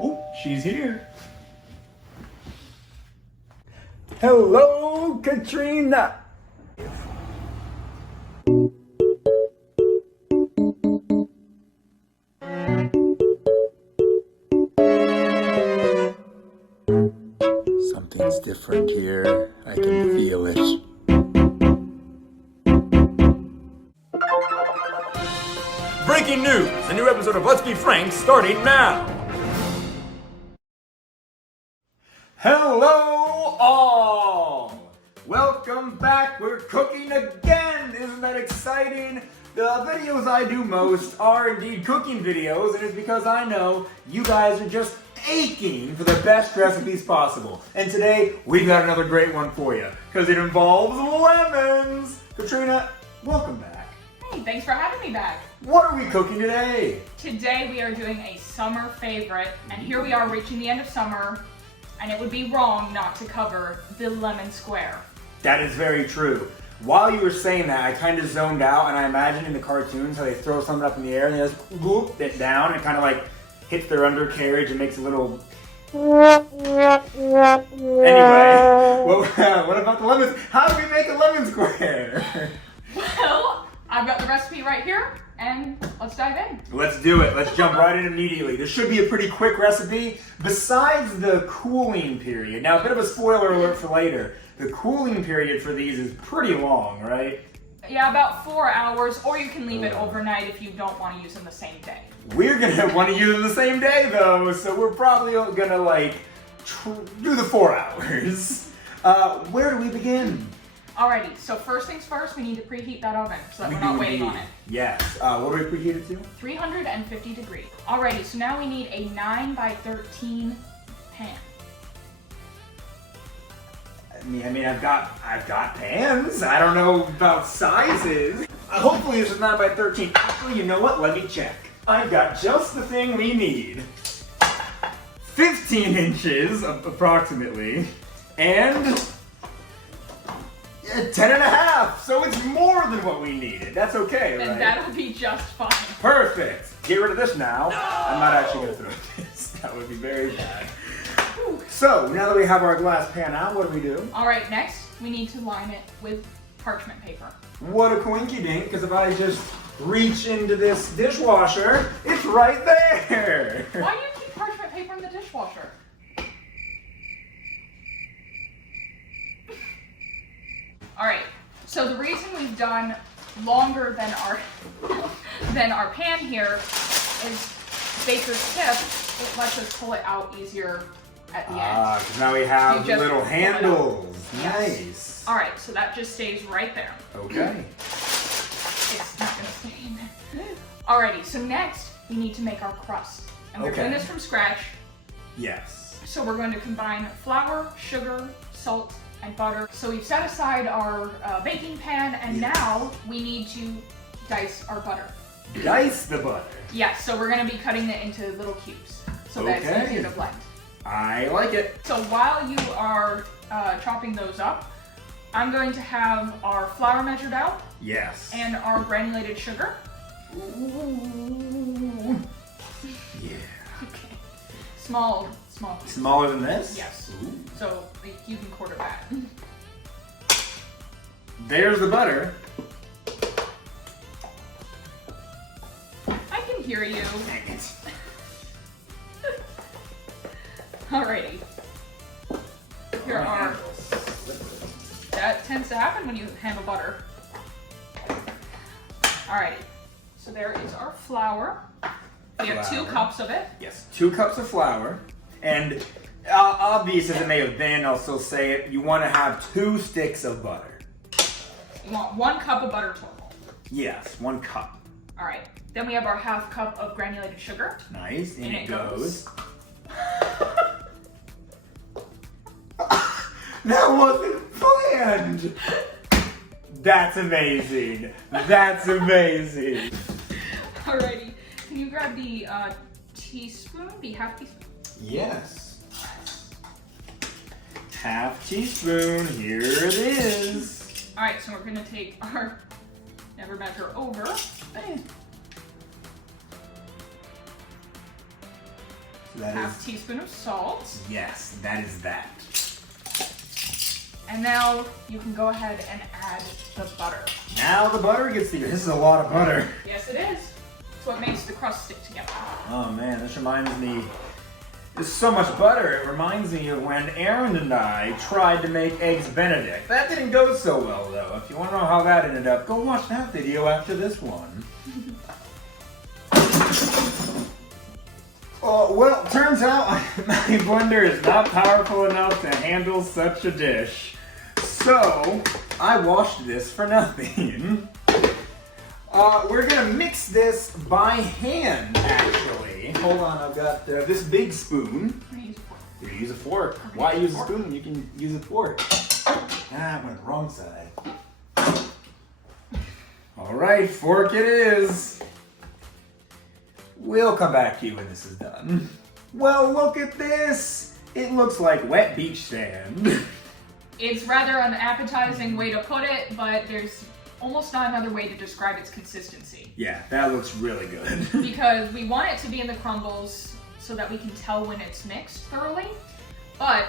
Oh, she's here. Hello, Katrina. Something's different here. I can feel it. Breaking news! A new episode of Let's Be Frank starting now! Hello all! Welcome back! We're cooking again! Isn't that exciting? The videos I do most are indeed cooking videos, and it's because I know you guys are just aching for the best recipes possible. And today, we've got another great one for you, because it involves lemons! Katrina, welcome back. Hey, thanks for having me back. What are we cooking today? Today we are doing a summer favorite, and here we are reaching the end of summer, and it would be wrong not to cover the lemon square. That is very true. While you were saying that, I kind of zoned out, and I imagined in the cartoons how they throw something up in the air and they just whoop it down and kind of like hits their undercarriage and makes a little... Anyway, what about the lemons? How do we make a lemon square? Well, I've got the recipe right here, and let's dive in. Let's do it. Let's jump right in immediately. This should be a pretty quick recipe. Besides the cooling period, now a bit of a spoiler alert for later, the cooling period for these is pretty long, right? Yeah, about 4 hours, or you can leave it overnight if you don't want to use them the same day. We're gonna want to use them the same day though, so we're probably gonna like do the 4 hours. Where do we begin? Alrighty, so first things first, we need to preheat that oven so that we're not waiting on it. Yes. What do we preheat it to? 350 degrees. Alrighty, so now we need a 9 by 13 pan. I mean, I've got pans. I don't know about sizes. Hopefully this is 9 by 13. Actually, you know what? Let me check. I've got just the thing we need. 15 inches, approximately, and 10 and a half. So it's more than what we needed. That's okay, right? And that'll be just fine. Perfect. Get rid of this now. No! I'm not actually gonna throw this. That would be very bad. So, now that we have our glass pan out, what do we do? Alright, next, we need to line it with parchment paper. What a coinky dink, because if I just reach into this dishwasher, it's right there! Why do you keep parchment paper in the dishwasher? Alright, so the reason we've done longer than our pan here is baker's tip. It lets us pull it out easier at the end. Because now we have little handles. Yes. Nice. Alright, so that just stays right there. Okay. It's not gonna stay in there. Alrighty, so next we need to make our crust. And we're doing this from scratch. Yes. So we're going to combine flour, sugar, salt, and butter. So we've set aside our baking pan, and now we need to dice our butter. Dice the butter. Yes, so we're going to be cutting it into little cubes so that it's easier to blend. I like it. So while you are chopping those up, I'm going to have our flour measured out. Yes. And our granulated sugar. Ooh. Yeah. Okay. Small. Smaller than this? Yes. Ooh. So you can quarter that. There's the butter. I can hear you. Dang it. Alrighty. Here are. That tends to happen when you handle butter. Alrighty. So there is our flour. We have 2 cups of it. Yes, 2 cups of flour. And obvious as it may have been, I'll still say it, you want to have 2 sticks of butter. You want 1 cup of butter total. Yes, 1 cup. Alright. Then we have our half cup of granulated sugar. Nice, in it goes. That wasn't planned! That's amazing. That's amazing. Alrighty. Can you grab the teaspoon, the half teaspoon? Yes. Half teaspoon, here it is. Alright, so we're gonna take our never measure over. half teaspoon of salt. Yes, that is that. And now you can go ahead and add the butter. Now the butter gets together. This is a lot of butter. Yes, it is. It's what makes the crust stick together. Oh man, this reminds me. There's so much butter. It reminds me of when Aaron and I tried to make eggs Benedict. That didn't go so well though. If you want to know how that ended up, go watch that video after this one. Oh, well, turns out my blender is not powerful enough to handle such a dish. So, I washed this for nothing. We're gonna mix this by hand, actually. Hold on, I've got this big spoon. You're gonna use a fork. Why use a spoon when you can use a fork? Ah, I went the wrong side. All right, fork it is. We'll come back to you when this is done. Well, look at this. It looks like wet beach sand. It's rather an appetizing way to put it, but there's almost not another way to describe its consistency. Yeah, that looks really good. Because we want it to be in the crumbles so that we can tell when it's mixed thoroughly. But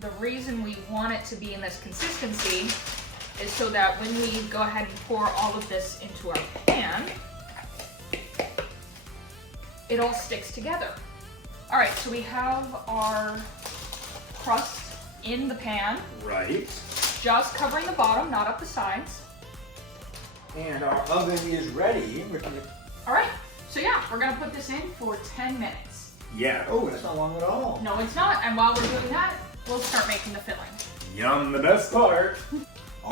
the reason we want it to be in this consistency is so that when we go ahead and pour all of this into our pan, it all sticks together. All right, so we have our crust in the pan. Right. Just covering the bottom, not up the sides. And our oven is ready. All right, so yeah, we're gonna put this in for 10 minutes. Yeah, oh, that's not long at all. No, it's not, and while we're doing that, we'll start making the filling. Yum, the best part.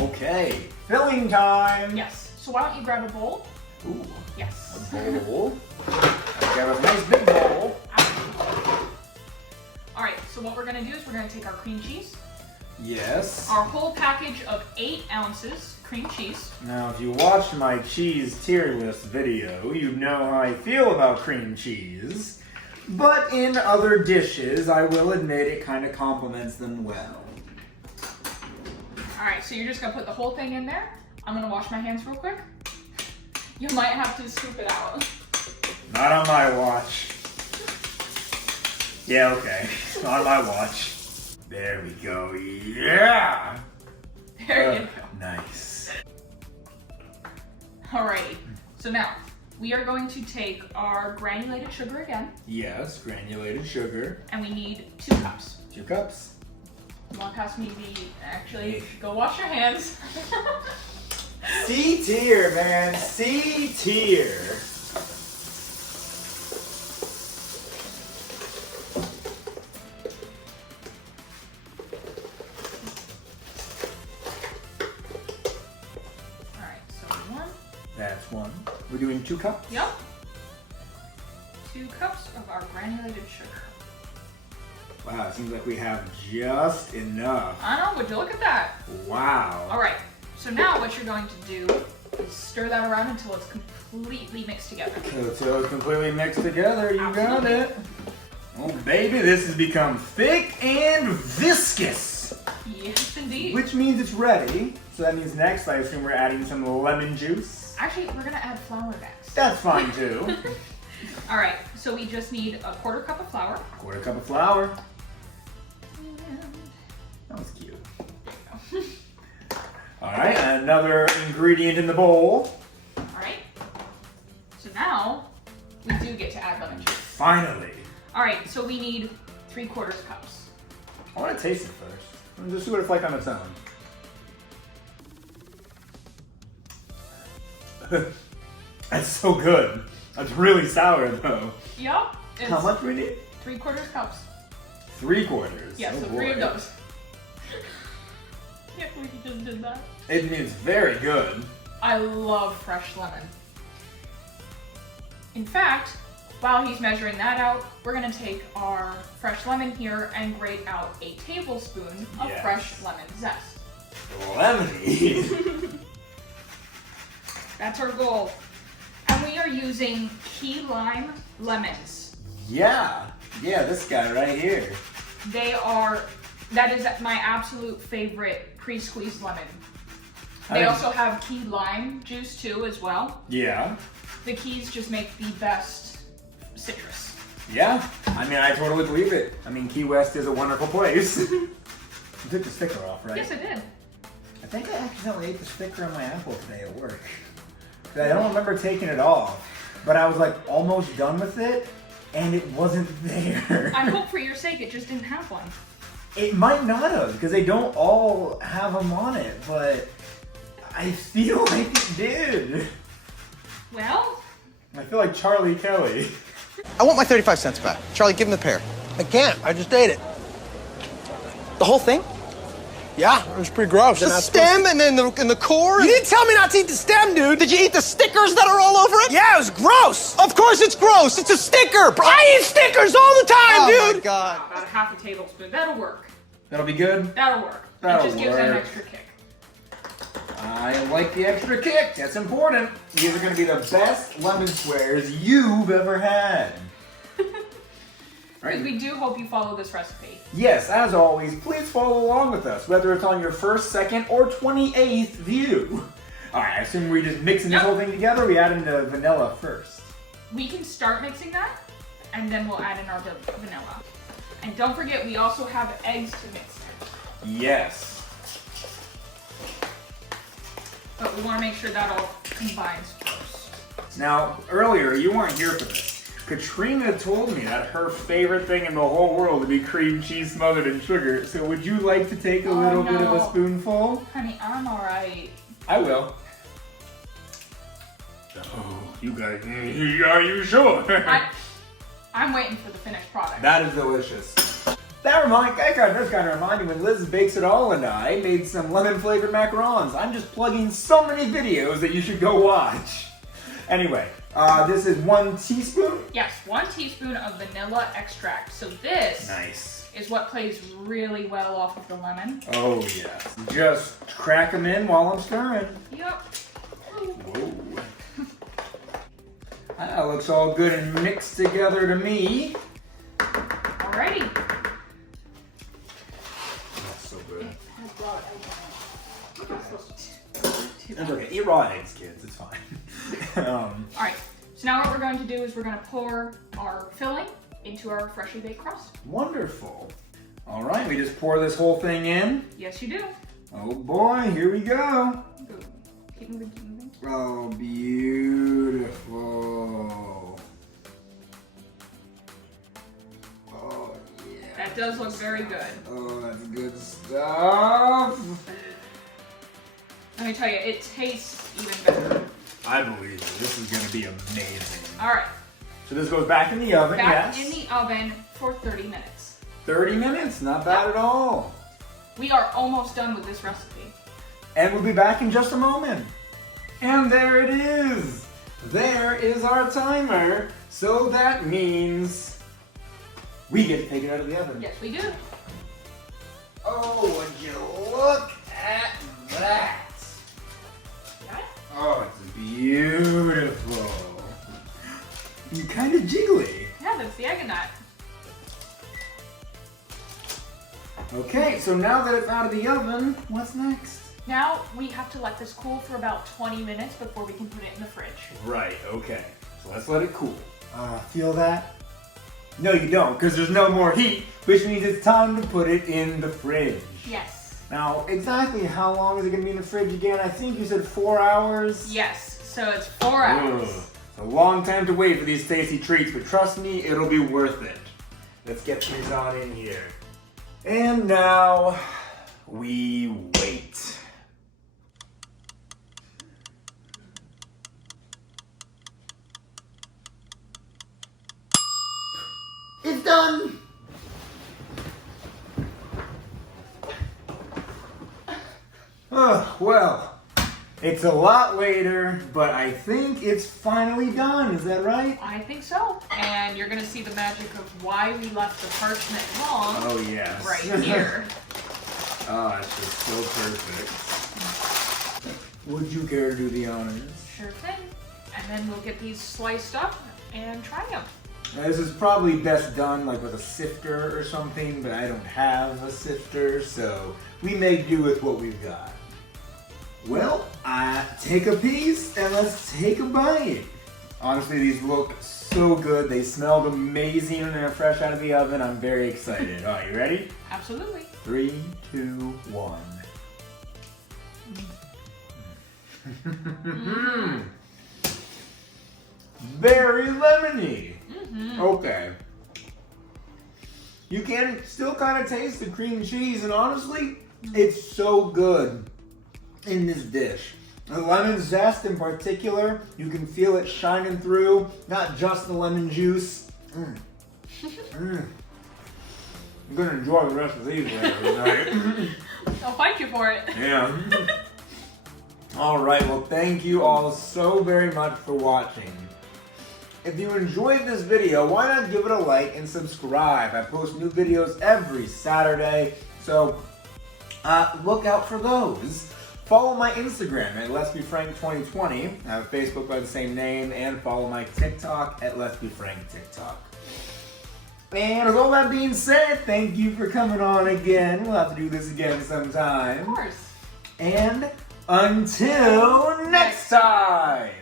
Okay, filling time. Yes, so why don't you grab a bowl? Ooh, Yes. a bowl. I got a nice big bowl. All right, so what we're gonna do is we're gonna take our cream cheese, Yes. our whole package of 8 ounces cream cheese. Now, if you watched my cheese tier list video, you know how I feel about cream cheese. But in other dishes, I will admit it kind of complements them well. All right, so you're just gonna put the whole thing in there. I'm gonna wash my hands real quick. You might have to scoop it out. Not on my watch. Yeah, okay. Not on my watch. There we go. Yeah! There you go. Nice. Alright, so now we are going to take our granulated sugar again, Yes, granulated sugar. and we need 2 cups. 2 cups. You want to pass me actually, go wash your hands. C tier, man. C tier. Alright, so 1. That's 1. We're doing 2 cups? Yep. 2 cups of our granulated sugar. Wow, it seems like we have just enough. I know, would you look at that? Wow. Alright, so now what you're going to do is stir that around until it's completely mixed together. So it's completely mixed together. You got Absolutely. it. Oh, baby, this has become thick and viscous. Yes, indeed. Which means it's ready. So that means next, I assume we're adding some lemon juice. Actually, we're gonna add flour next. That's fine too. Alright, so we just need a 1/4 cup of flour. 1/4 cup of flour. And That was cute. there you go. All right, another ingredient in the bowl. Alright. So now we do get to add lemon juice. Finally. Alright, so we need 3/4 cups. I want to taste it first. Let's just see what it's like on its own. That's so good. That's really sour though. Yup. How much do we need? 3/4 cups. 3/4. Yeah, Oh, so boy. 3 of those. Can't believe you just did that. It's very good. I love fresh lemon. In fact, while he's measuring that out, we're gonna take our fresh lemon here and grate out a tablespoon of Yes. fresh lemon zest. Lemony. That's our goal. And we are using key lime lemons. Yeah, this guy right here. That is my absolute favorite pre-squeezed lemon. They I- also have key lime juice too as well. Yeah. The keys just make the best citrus. Yeah, I mean, I totally believe it. I mean, Key West is a wonderful place. You took the sticker off, right? Yes, I did. I think I accidentally ate the sticker on my apple today at work. I don't remember taking it off, but I was like almost done with it, and it wasn't there. I hope for your sake it just didn't have one. It might not have, because they don't all have them on it, but I feel like it did. Well, I feel like Charlie Kelly. I want my 35 cents back. Charlie, give him the pear. I can't. I just ate it. The whole thing? Yeah, it was pretty gross. The stem and then the core? You didn't tell me not to eat the stem, dude. Did you eat the stickers that are all over it? Yeah, it was gross. Of course it's gross. It's a sticker, bro. I eat stickers all the time, Oh dude. my God. about a half a tablespoon. That'll work. That'll be good. That'll work. That'll it just gives them an work. extra kick. I like the extra kick. That's important. These are going to be the best lemon squares you've ever had. Right. We do hope you follow this recipe. Yes, as always, please follow along with us, whether it's on your first, second, or 28th view. All right, I assume we're just mixing this whole thing together. We add in the vanilla first. We can start mixing that, and then we'll add in our vanilla. And don't forget, we also have eggs to mix in. Yes. But we want to make sure that all combines first. Now, earlier, you weren't here for this. Katrina told me that her favorite thing in the whole world would be cream cheese smothered in sugar. So would you like to take a little bit of a spoonful? Honey, I'm alright. I will. Oh, you guys, are you sure? I'm waiting for the finished product. That is delicious. That kind of remind me when Liz Bakes It All and I made some lemon flavored macarons. I'm just plugging so many videos that you should go watch. Anyway, this is 1 teaspoon. Yes, 1 teaspoon of vanilla extract. So this is what plays really well off of the lemon. Oh yes. Just crack them in while I'm stirring. Yep. Whoa. That looks all good and mixed together to me. Alrighty. That's so good. It has raw egg in it. That's okay. Eat raw eggs, kids. It's fine. Alright, so now what we're going to do is we're going to pour our filling into our freshly baked crust. Wonderful. All right, we just pour this whole thing in. Yes, you do. Oh boy, here we go. Go. Keep moving, keep moving. Oh, beautiful. Oh, yeah. That does look very good. Oh, that's good stuff. Let me tell you, it tastes even better. I believe it. This is going to be amazing. Alright, So this goes back in the oven, back yes? in the oven for 30 minutes. 30 minutes, not bad at all. We are almost done with this recipe. And we'll be back in just a moment. And there it is. There is our timer. So that means we get to take it out of the oven. Yes, we do. Oh, would you look at that? Got it? Oh, it's beautiful. And kind of jiggly. Yeah, that's the egg in that. Okay, so now that it's out of the oven, what's next? Now we have to let this cool for about 20 minutes before we can put it in the fridge. Right, okay. So let's let it cool. Feel that? No, you don't, because there's no more heat, which means it's time to put it in the fridge. Yes. Now, exactly how long is it going to be in the fridge again? I think you said 4 hours? Yes, so it's 4 hours. Ugh. It's a long time to wait for these tasty treats, but trust me, it'll be worth it. Let's get these on in here. And now, we wait. It's done! Well, it's a lot later, but I think it's finally done. Is that right? I think so. And you're gonna see the magic of why we left the parchment long Oh, yes. right here. Oh, it's just so perfect. Would you care to do the honors? Sure thing. And then we'll get these sliced up and try them. Now, this is probably best done like with a sifter or something, but I don't have a sifter, so we may do with what we've got. Well, take a piece and let's take a bite. Honestly, these look so good. They smelled amazing and they're fresh out of the oven. I'm very excited. All right, you ready? Absolutely. 3, 2, 1. Very lemony. Okay. You can still kind of taste the cream cheese, and honestly, it's so good in this dish. The lemon zest in particular, you can feel it shining through, not just the lemon juice. I'm gonna enjoy the rest of these later tonight. I'll fight you for it. Yeah. All right, well, thank you all so very much for watching. If you enjoyed this video, why not give it a like and subscribe? I post new videos every Saturday, so look out for those. Follow my Instagram at Let's Be Frank 2020. I have Facebook by the same name, and follow my TikTok at Let's Be Frank TikTok. And with all that being said, thank you for coming on again. We'll have to do this again sometime. Of course. And until next time.